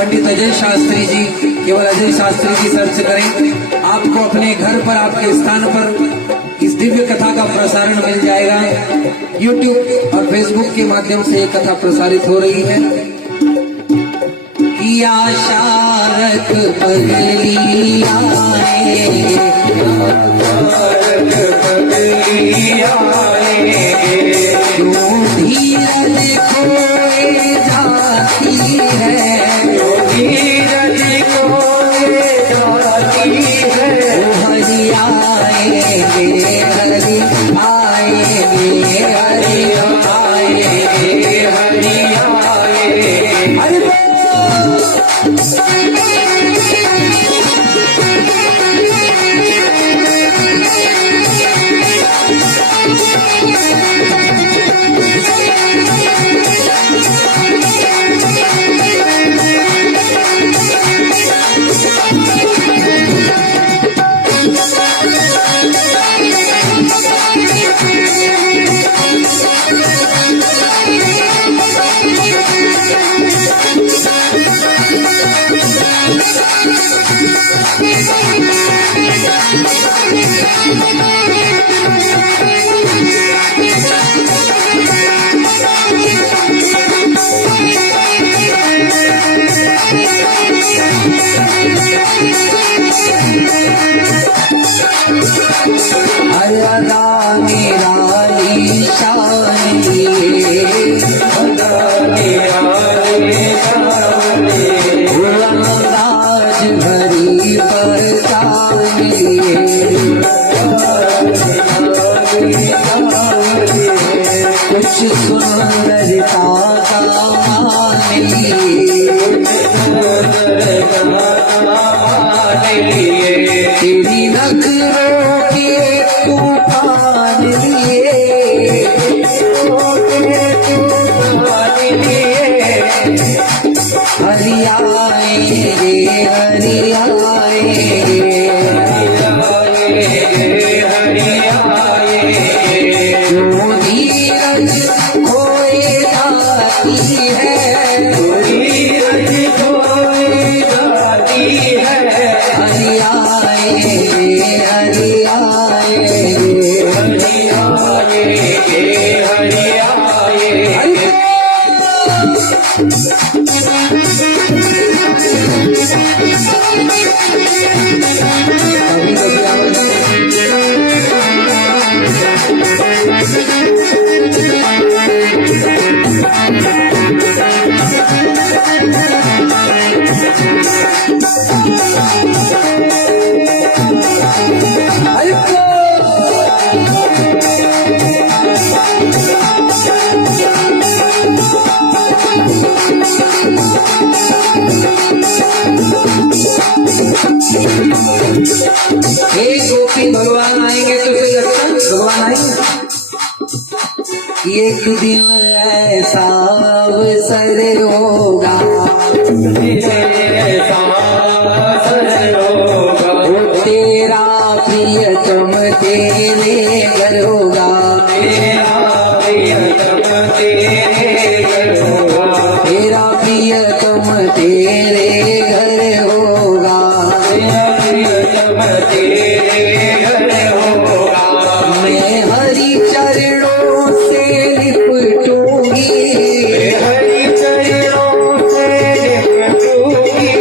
पंडित अजय शास्त्री जी, केवल अजय शास्त्री जी सर्च करें, आपको अपने घर पर, आपके स्थान पर इस दिव्य कथा का प्रसारण मिल जाएगा। YouTube और Facebook के माध्यम से ये कथा प्रसारित हो रही है। किया शारक पगली आए, क्यों धीरज खोए जाती है, धीरज खोए जाती है। हरि आएंगे, हरि आएंगे, हरि आएंगे, हरि आएंगे, हरि तेरी नखरों के तूफान लिए, हरि आएंगे, हरि आएंगे, हरि आएंगे। क्यों धीरज खोए जाती है, धीरज खोए जाती है। हरि आएंगे, हरि आएंगे, हरि आएंगे, हरि आएंगे। गोपी भगवान आएंगे तो कोई अच्छा भगवान आएंगे। एक दिन ऐसा अवसर होगा, तेरा प्रियतम तेरे घर होगा, तेरा प्रियतम तेरे घर होगा, मैं हरि चरणों से लिपटूंगी, हरि चरणों से लिपटूंगी,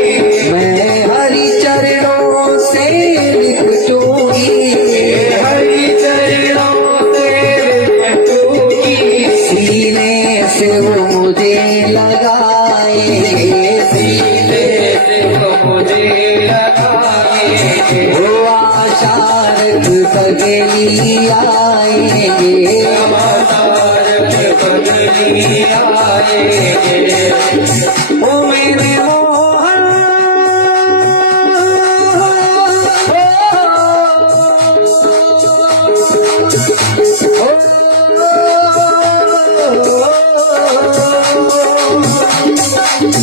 मैं हरि चरणों से लिपटूंगी, हरि चरणों से लिपटूंगी। सीने से वो मुझे लगाएंगे, सीने से वो मुझे लगाएंगे। वो आशारथ पगली आएंगे, आशारथ पगली आएंगे। ओ मेरे मोहन,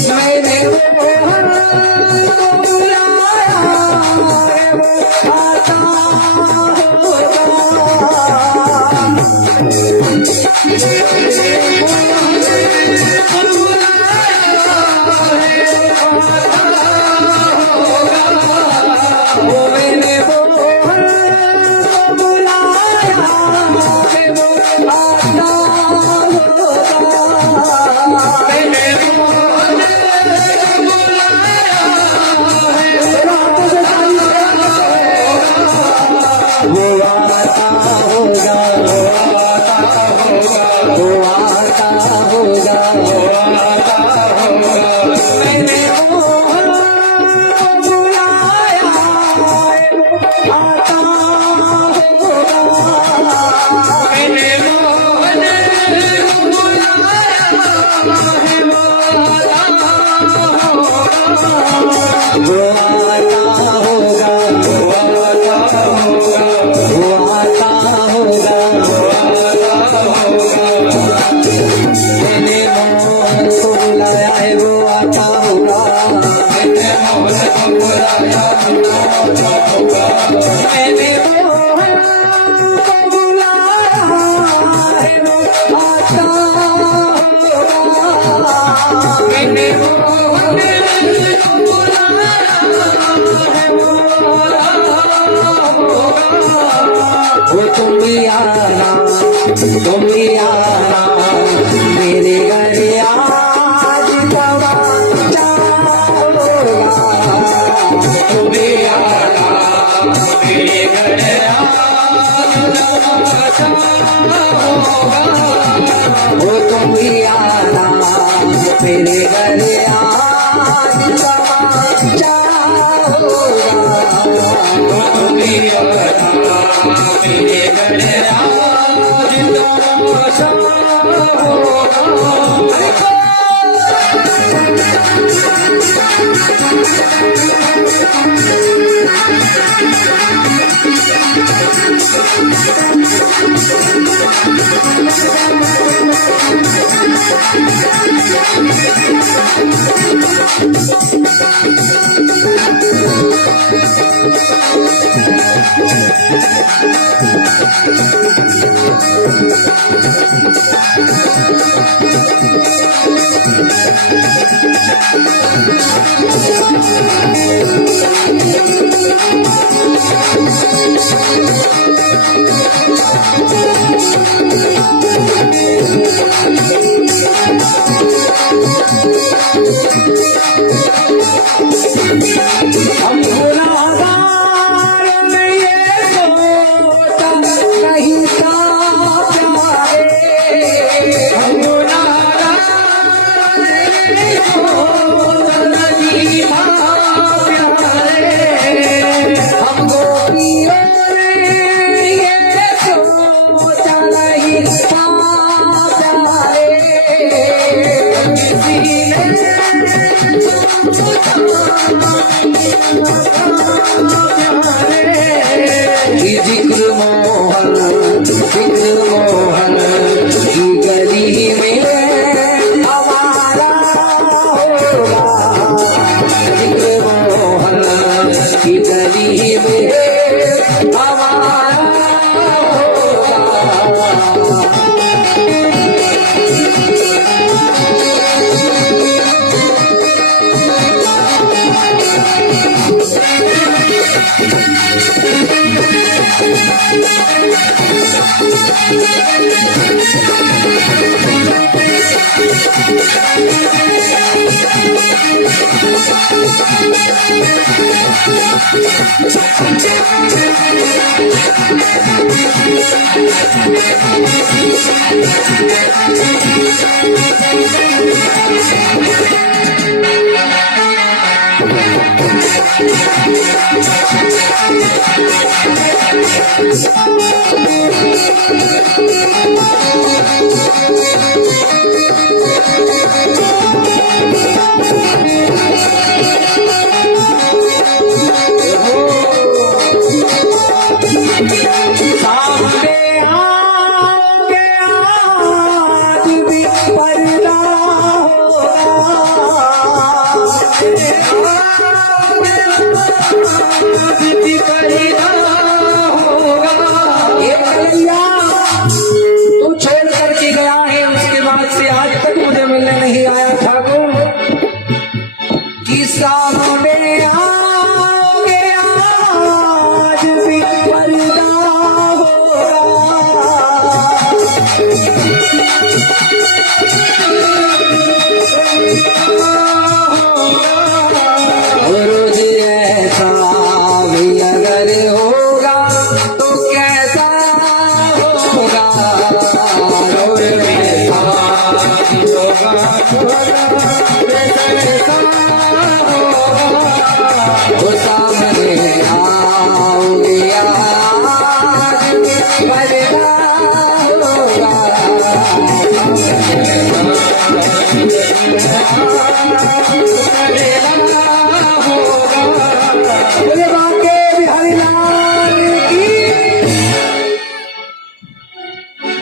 मेरे मोहन आता मैंने मोहन को बुलाया है वो आता होगा। मैंने मोहन को बुलाया है वो आता होगा। वो तुम भी आना मेरे घर आज तमाचा होगा। तुम भी आना मेरे घर आज तमाचा होगा। वो तुम भी आना मेरे घर आज तमाचा होगा। तुम भी आना मेरे घर आज तमाचा होगा। हम गुनाहगार में ये सोचा नहीं था प्यारे। हम गुनाहगार में ये सोचा नहीं था प्यारे। हम गोपियों ने ये सोचा नहीं था प्यारे। किसी ने जिक्र मोहन की गली में हमारा होगा। जिक्र मोहन की गली में हमारा होगा।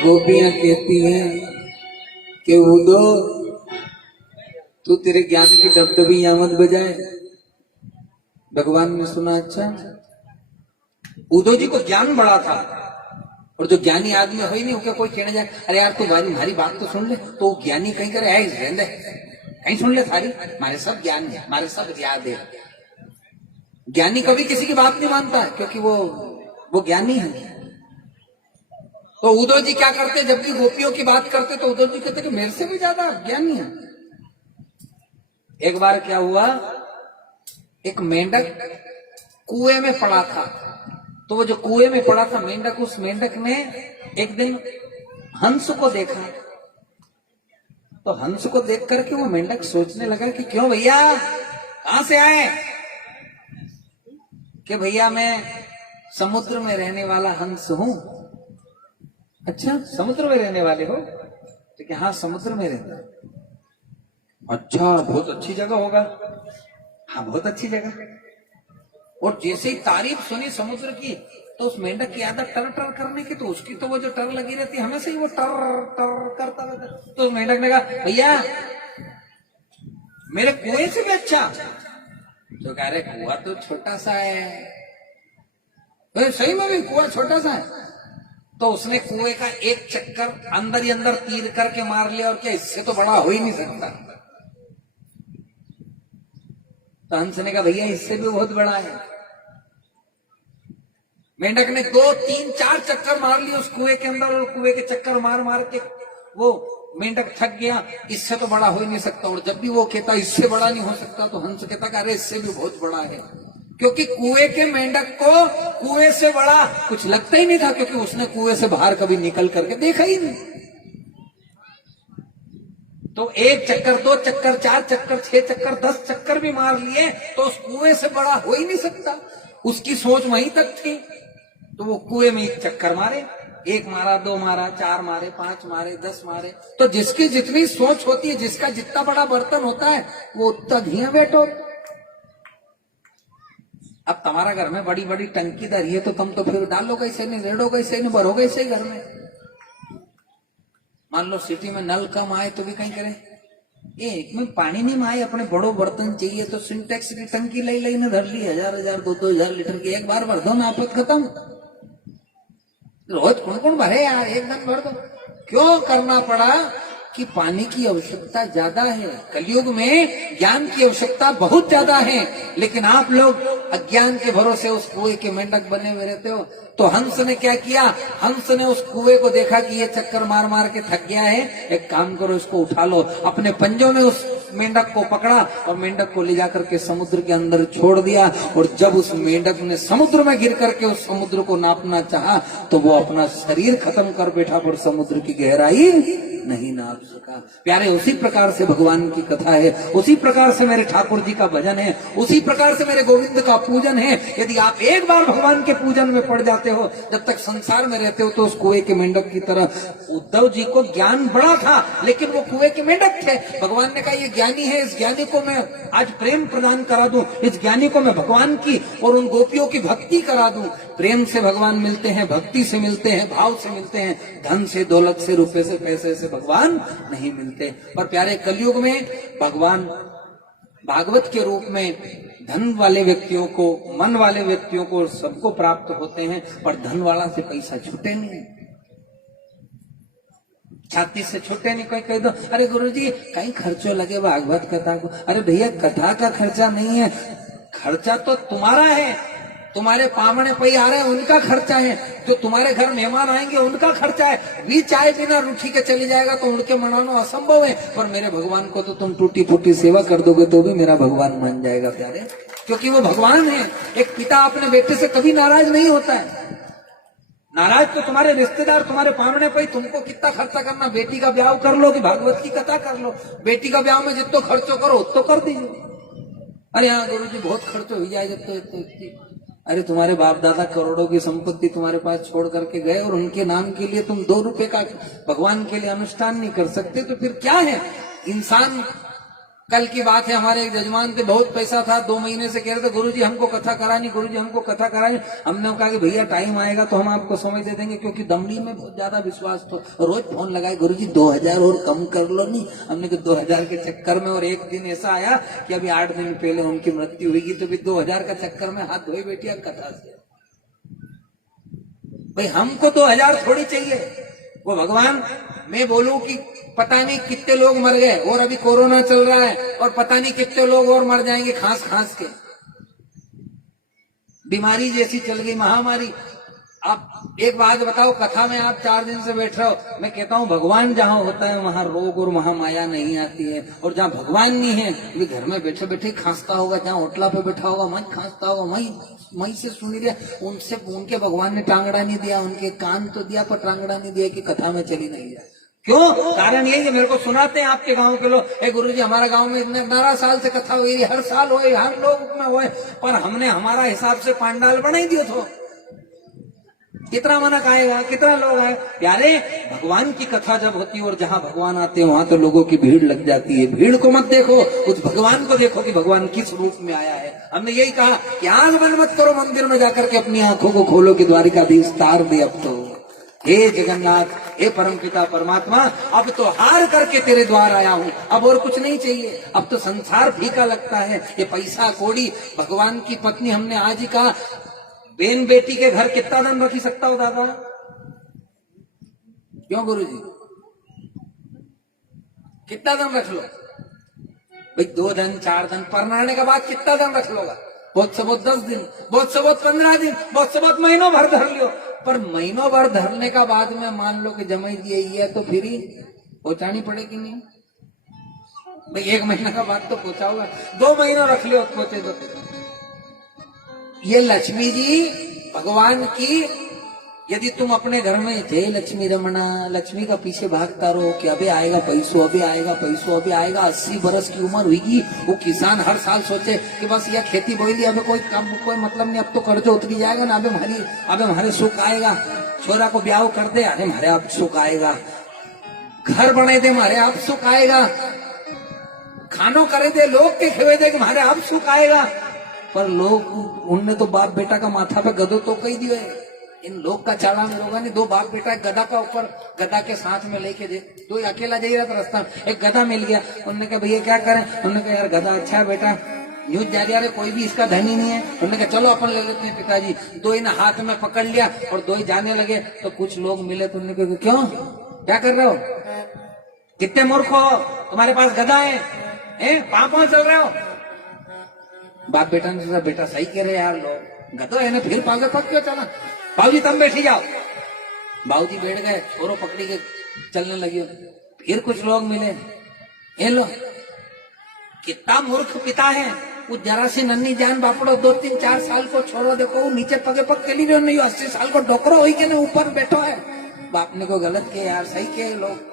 गोपियां कहती हैं कि उदो तू तेरे ज्ञान की डबडबी आमद बजाए। भगवान ने सुना, अच्छा उद्धव जी को ज्ञान बड़ा था, और जो ज्ञानी आदमी हो ही नहीं, क्या कोई कहने जाए अरे यार तू हमारी बात तो सुन ले, तो ज्ञानी कहीं करे रहने कहीं सुन ले सारी, हमारे सब ज्ञान है, हमारे सब याद है। ज्ञानी कभी किसी की बात नहीं मानता है, क्योंकि वो ज्ञानी है। तो उद्धव जी क्या करते, जब भी गोपियों की बात करते तो उद्धव जी कहते कि मेरे से भी ज्यादा ज्ञानी है। एक बार क्या हुआ, एक मेंढक कुएं में पड़ा था, तो वो जो कुएं में पड़ा था मेंढक, उस मेंढक ने एक दिन हंस को देखा। तो हंस को देख करके वो मेंढक सोचने लगा कि क्यों भैया, कहां से आए? कि भैया मैं समुद्र में रहने वाला हंस हूं। अच्छा, समुद्र में रहने वाले हो? तो कि हाँ, समुद्र में रहता है। अच्छा, बहुत अच्छी जगह होगा। हाँ, बहुत अच्छी जगह। और जैसे ही तारीफ सुनी समुद्र की, तो उस मेंढक की आदत टर टर करने की, तो उसकी तो वो जो टर लगी रहती है, हमेशा ही वो टर टर करता रहता। तो मेंढक ने कहा भैया मेरे कुएं से भी अच्छा। तो कह रहे कुआं तो छोटा सा है। तो सही में भी कुआं छोटा सा है। तो उसने कुएं का एक चक्कर अंदर ही अंदर तीर करके मार लिया, और क्या इससे तो बड़ा हो ही नहीं सकता। तो हंस ने कहा भैया इससे भी बहुत बड़ा है। मेंढक ने 2, 3, 4 चक्कर मार लिए उस कुएं के अंदर, और कुएं के चक्कर मार मार के वो मेंढक थक गया, इससे तो बड़ा हो ही नहीं सकता। और जब भी वो कहता इससे बड़ा नहीं हो सकता, तो हंस कहता अरे इससे भी बहुत बड़ा है। क्योंकि कुएं के मेंढक को कुएं से बड़ा कुछ लगता ही नहीं था, क्योंकि उसने कुएं से बाहर कभी निकल करके देखा ही नहीं। तो 1 चक्कर, 2 चक्कर, 4 चक्कर, 6 चक्कर, 10 चक्कर भी मार लिए, तो उस कुएं से बड़ा हो ही नहीं सकता। उसकी सोच वहीं तक थी। तो वो कुएं में 1 चक्कर मारे, 1 मारा, 2 मारा, 4 मारे, 5 मारे, 10 मारे। तो जिसकी जितनी सोच होती है, जिसका जितना बड़ा बर्तन होता है, वो उतना घिया बैठो। अब तुम्हारा घर में बड़ी बड़ी टंकी धरी है, तो तुम तो फिर डालो कैसे नहीं, रेड़ो कैसे नहीं, भरो कैसे घर में। मान लो सिटी में नल कम आए तो भी कहीं करें, एक में पानी नहीं माए, अपने बड़ो बर्तन चाहिए तो सिंटेक्स की टंकी लाई ने धर ली, 1000 2-2000 लीटर की, एक बार भर दो ना, आपत खत्म। रोज कौन भरे यार, एक दिन भर दो। क्यों करना पड़ा कि पानी की आवश्यकता ज्यादा है। कलयुग में ज्ञान की आवश्यकता बहुत ज्यादा है, लेकिन आप लोग अज्ञान के भरोसे उस कुएं के मेंढक बने हुए रहते हो। तो हंस ने क्या किया, हंस ने उस कुएं को देखा कि ये चक्कर मार मार के थक गया है, एक काम करो इसको उठा लो। अपने पंजों में उस मेंढक को पकड़ा और मेंढक को ले जाकर के समुद्र के अंदर छोड़ दिया। और जब उस मेंढक ने समुद्र में गिर करके उस समुद्र को नापना चाहा, तो वो अपना शरीर खत्म कर बैठा, पर समुद्र की गहराई नहीं नाप सका। प्यारे, उसी प्रकार से भगवान की कथा है, उसी प्रकार से मेरे ठाकुर जी का भजन है, उसी प्रकार से मेरे गोविंद का पूजन है। यदि आप एक बार भगवान के पूजन में पड़ जाते हो, जब तक संसार में रहते हो, तो उस कुएं के मेंढक की तरह। उद्धव जी को ज्ञान बड़ा था, लेकिन वो कुएं के मेंढक थे। भगवान ने कहा ये ज्ञानी है, इस ज्ञानी को मैं आज प्रेम प्रदान करा दूं, इस ज्ञानी को मैं भगवान की और उन गोपियों की भक्ति करा दूं। प्रेम से भगवान मिलते हैं, भक्ति से मिलते हैं, भाव से मिलते हैं। धन से, दौलत से, रुपए से, पैसे से भगवान नहीं मिलते। पर प्यारे, कलयुग में भगवान भागवत के रूप में धन वाले व्यक्तियों को, मन वाले व्यक्तियों को सबको प्राप्त होते हैं, पर धन वाला से पैसा छूटे नहीं, छाती से छूटे नहीं। कोई कह दो अरे गुरुजी कहीं खर्चो लगे भागवत कथा को। अरे भैया, कथा का खर्चा नहीं है, खर्चा तो तुम्हारा है। तुम्हारे पामने पई आ रहे हैं, उनका खर्चा है। जो तुम्हारे घर मेहमान आएंगे, उनका खर्चा है। भी चाय बिना रूठी के चली जाएगा तो उनके मनाना असंभव है, पर मेरे भगवान को तो तुम टूटी फूटी सेवा कर दोगे तो भी मेरा भगवान मान जाएगा प्यारे, क्योंकि वो भगवान है। एक पिता अपने बेटे से कभी नाराज नहीं होता है। नाराज तो तुम्हारे रिश्तेदार, तुम्हारे पामने पे, तुमको कितना खर्चा करना, बेटी का ब्याह कर लो कि भागवत की कथा कर लो। बेटी का ब्याह में जितना खर्चो करो उतो कर दीजिए। अरे हाँ गुरु जी बहुत खर्च हो जाए जब तो अरे तुम्हारे बाप दादा करोड़ों की संपत्ति तुम्हारे पास छोड़ करके गए, और उनके नाम के लिए तुम 2 रुपए का भगवान के लिए अनुष्ठान नहीं कर सकते, तो फिर क्या है? इंसान कल की बात है, हमारे एक जजमान थे, बहुत पैसा था, 2 महीने से कह रहे थे गुरुजी हमको कथा करानी, गुरुजी हमको कथा करानी। हमने कहा कि भैया टाइम आएगा तो हम आपको समय दे देंगे, क्योंकि दमड़ी में बहुत ज्यादा विश्वास था। रोज फोन लगाए, गुरुजी 2000 और कम कर लो। नहीं, हमने कहा 2000 के चक्कर में। और एक दिन ऐसा आया कि अभी 8 दिन पहले उनकी मृत्यु हुई, तो भी 2000 का चक्कर में हाथ धोई बैठी कथा से। भाई हमको 2000 थोड़ी चाहिए। वो भगवान, मैं बोलूं कि पता नहीं कितने लोग मर गए, और अभी कोरोना चल रहा है, और पता नहीं कितने लोग और मर जाएंगे खांस खांस के। बीमारी जैसी चल गई, महामारी। आप एक बात बताओ, कथा में आप 4 दिन से बैठ रहे हो, मैं कहता हूँ भगवान जहाँ होता है वहां रोग और महामाया नहीं आती है। और जहाँ भगवान नहीं है, वे घर में बैठे बैठे खांसता होगा, जहाँ होटला पे बैठा होगा वहीं खांसता होगा, वहीं से सुनी दिया। उनसे उनके भगवान ने टांगड़ा नहीं दिया, उनके कान तो दिया पर टांगड़ा नहीं दिया कि कथा में चली नहीं जाए। क्यों? कारण यही है, मेरे को सुनाते हैं आपके गांव के लोग, ए गुरुजी हमारा गांव में इतने 12 साल से कथा हुई, हर साल हुए, हर लोग में हुए, पर हमने हमारा हिसाब से पांडाल बनाई दियो थो। कितना मनक आएगा, कितना लोग आए? प्यारे, भगवान की कथा जब होती है और जहां भगवान आते हैं वहां तो लोगों की भीड़ लग जाती है। भीड़ को मत देखो, उस भगवान को देखो कि भगवान किस रूप में आया है। हमने यही कहा कि आंख बंद मत करो, मंदिर में जाकर के अपनी आंखों को खोलो कि द्वारिकाधीश तार दे अब तो। हे जगन्नाथ, हे परमपिता परमात्मा, अब तो हार करके तेरे द्वार आया हूँ, अब और कुछ नहीं चाहिए। अब तो संसार फीका लगता है, ये पैसा कौड़ी। भगवान की पत्नी, हमने आज ही कहा, बेन बेटी के घर कितना धन रखी सकता हो दादा? क्यों गुरुजी? कितना धन रख लो भाई? 2 दिन 4 दिन परनाने के बाद कितना धन रख लोगा? बहुत से बहुत 10 दिन, बहुत से बहुत 15 दिन, बहुत से बहुत महीनों भर धर लियो। पर महीनों भर धरने का बाद में मान लो कि जमाई दिए है तो फिर ही पहुंचानी पड़ेगी नहीं भाई? 1 महीना का बाद तो पहुंचाओगा, 2 महीनों रख लियो पहुंचे तो। ये लक्ष्मी जी भगवान की, यदि तुम अपने घर में जय लक्ष्मी रमणा, लक्ष्मी का पीछे भागता रहो कि अभी आएगा पैसो, अभी आएगा पैसो, अभी आएगा। 80 बरस की उम्र हुई, वो किसान हर साल सोचे कि बस यह खेती बोई ली, अभी कोई काम कोई मतलब नहीं, अब तो कर्ज उतरी जाएगा ना, अबे हमारे सुख आएगा। छोरा को ब्याह कर दे, अरे हमारे आप सुख आएगा। घर बने दे, हमारे आप सुख आएगा। खानो करे दे, लोग के खेवे दे, हमारे आप सुख आएगा। पर लोग, उनने तो बाप बेटा का माथा पे गदो तो कही दिए। इन लोग का चालान लोगों ने 2 बाप बेटा गधा का ऊपर, गधा के साथ में लेके दे, 2 अकेला जा रहा था रास्ता में, एक गधा मिल गया। उन्होंने कहा भैया क्या करें? उन्होंने कहा यार गधा अच्छा है बेटा, न्यूज जा रहा है, कोई भी इसका धनी नहीं है। उन्होंने कहा चलो अपन ले लेते हैं पिताजी। 2 इन हाथ में पकड़ लिया और 2 जाने लगे। तो कुछ लोग मिले तो उन्होंने कहा क्यों, क्या कर रहे हो, कितने मूर्ख हो, तुम्हारे पास गधा है, पाँव चल रहे हो? बाप बेटा ने सोचा बेटा सही कह रहे यार, लोग गधो है ना, फिर पागे पक क्यों चला? बाबूजी तुम बैठी जाओ। बाबूजी बैठ गए, छोरो पकड़ी के चलने लगे। फिर कुछ लोग मिले, ये लो कितना मूर्ख पिता है, वो जरा सी नन्ही जान बापड़ो 2, 3, 4 साल को छोरो देखो, वो नीचे पगे पग चली रही नहीं, 80 साल को डोकरो हुई के ऊपर बैठो है। बाप ने को गलत किया यार, सही किया लोग।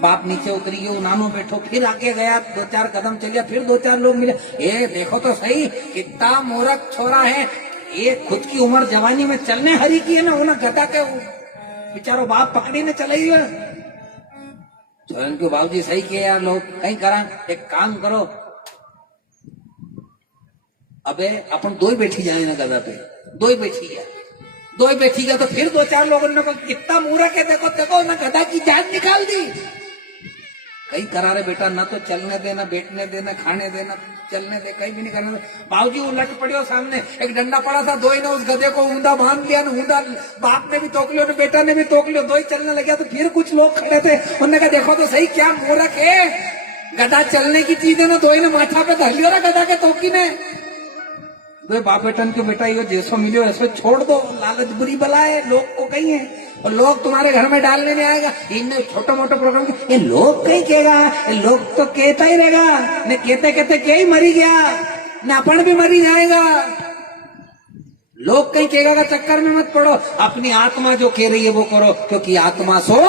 बाप नीचे उतरी गयो, नानो बैठो, फिर आगे गया, 2-4 कदम चलिया, फिर 2-4 लोग मिले। ये देखो तो सही कितना मूर्ख छोरा है, ये खुद की उम्र जवानी में चलने हरी की है ना, उन्हें गधा के बेचारो बाप पकड़ी ने चलाई है। तो बाबूजी सही किया यार, लोग कहीं करा, एक काम करो, अबे अपन 2 ही बैठी जाए ना गधा पे, 2 ही बैठी गया, 2 ही बैठी गया। तो फिर 2-4 लोगों ने कहा कितना मूर्ख है, देखो देखो ना, गधा की जान निकाल दी। कहीं करा रहे बेटा, ना तो चलने देना, बैठने देना, खाने देना, चलने दे, कहीं भी नहीं करने दे। बाबूजी उलट पड़े सामने, एक डंडा पड़ा था, 2 ही ने उस गधे को ऊंधा बांध लिया, ऊंधा बाप ने भी तोक लिया, बेटा ने भी तोक लिया, 2 ही चलने लगे। तो फिर कुछ लोग खड़े थे, उन्होंने कहा देखो तो सही क्या मूर्ख है, गधा चलने की चीज है ना, 2 ही ने माथा पे धर लिया गधा के तोकी ने। 2 बाप बेटन के बेटा यो जैसो मिलो ऐसो छोड़ दो, लालच बुरी बला है, लोग को कहीं है, और लोग तुम्हारे घर में डालने नहीं आएगा। इनने छोटा मोटा प्रोग्राम, ये लोग कहीं कहेगा, ये लोग तो कहता ही रहेगा, ने कहते कहते के ही मरी गया, न अपन भी मरी जाएगा। लोग कहीं कहेगा का चक्कर में मत पड़ो, अपनी आत्मा जो कह रही है वो करो, क्योंकि आत्मा सो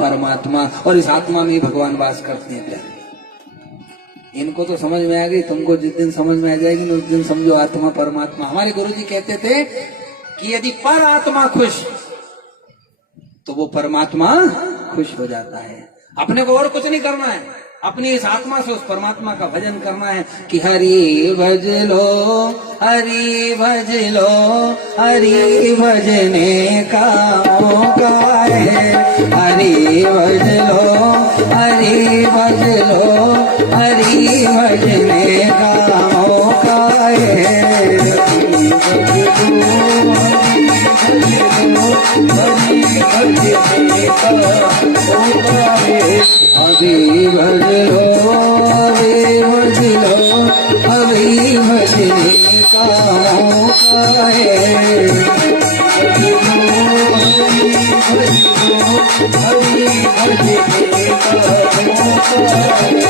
परमात्मा, और इस आत्मा में भगवान वास करते हैं प्यारे। इनको तो समझ में आ गई, तुमको जिस दिन समझ में आ जाएगी उस दिन समझो आत्मा परमात्मा। हमारे गुरुजी कहते थे कि यदि पर आत्मा खुश तो वो परमात्मा खुश हो जाता है। अपने को और कुछ नहीं करना है, अपनी इस आत्मा से उस परमात्मा का भजन करना है कि हरि भज लो, हरि भज लो, हरि भजने का मौका है, हरि भज लो, हरि भज लो, हरि भजने का मौका है। अभी भज लो, अभी भज लो, अभी भजने का मौका है। अभी भजने का मौका है।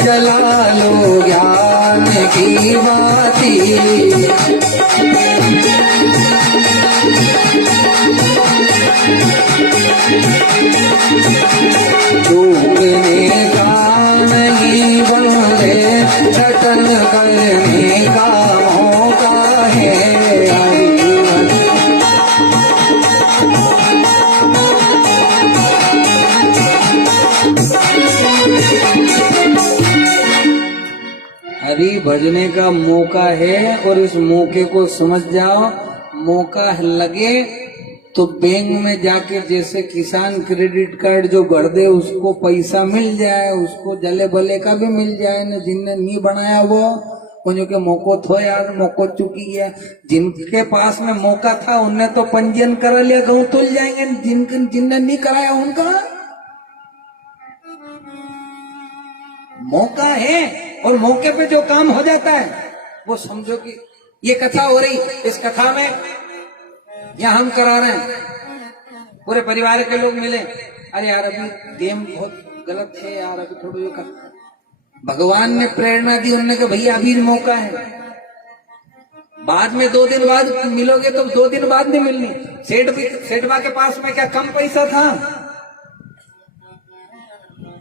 जला लो ज्ञान की बाती, चूकने का नहीं बंदे, रटन करने का मौका है। हरि भजने का मौका है और इस मौके को समझ जाओ। मौका लगे तो बैंक में जाके जैसे किसान क्रेडिट कार्ड जो भर दे उसको पैसा मिल जाए, उसको जले भले का भी मिल जाए न। जिनने नहीं बनाया वो उन्हों के मौको थो यार, मौको चुकी गया। जिनके पास में मौका था उनने तो पंजीयन करा लिया, गऊ तुल जाएंगे। जिनने नहीं कराया उनका मौका है और मौके पे जो काम हो जाता है वो समझो कि ये कथा हो रही, इस कथा में यहाँ हम करा रहे हैं, पूरे परिवार के लोग मिले, अरे यार अभी गेम बहुत गलत है यार, अभी थोड़ा ये कर। भगवान ने प्रेरणा दी, उन्होंने कहा भैया अभी मौका है, बाद में 2 दिन बाद मिलोगे तो 2 दिन बाद नहीं मिलनी। सेठवा के पास में क्या कम पैसा था?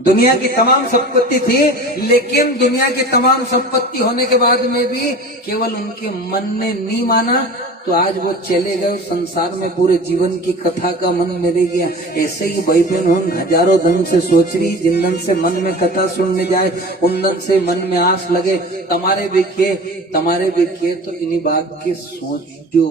दुनिया की तमाम संपत्ति थी, लेकिन दुनिया की तमाम संपत्ति होने के बाद में भी केवल उनके मन ने नहीं माना, तो आज वो चले गए संसार में। पूरे जीवन की कथा का मन मेरे गया। ऐसे ही भाई बहन हम हजारों ढंग से सोच रही, जिन दिन से मन में कथा सुनने जाए उन दिन से मन में आस लगे तुम्हारे भी किए तो इन्हीं बात की सोच। जो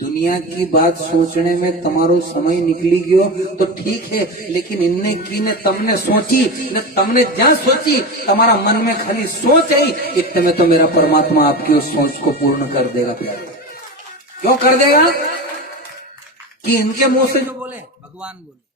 दुनिया की बात सोचने में तुम्हारो समय निकली गयो तो ठीक है, लेकिन इनने की ने तमने सोची न, तमने जहाँ सोची तुम्हारा मन में खाली सोच आई, इतने में तो मेरा परमात्मा आपकी उस सोच को पूर्ण कर देगा। प्यार क्यों कर देगा? कि इनके मुंह से जो बोले भगवान बोले।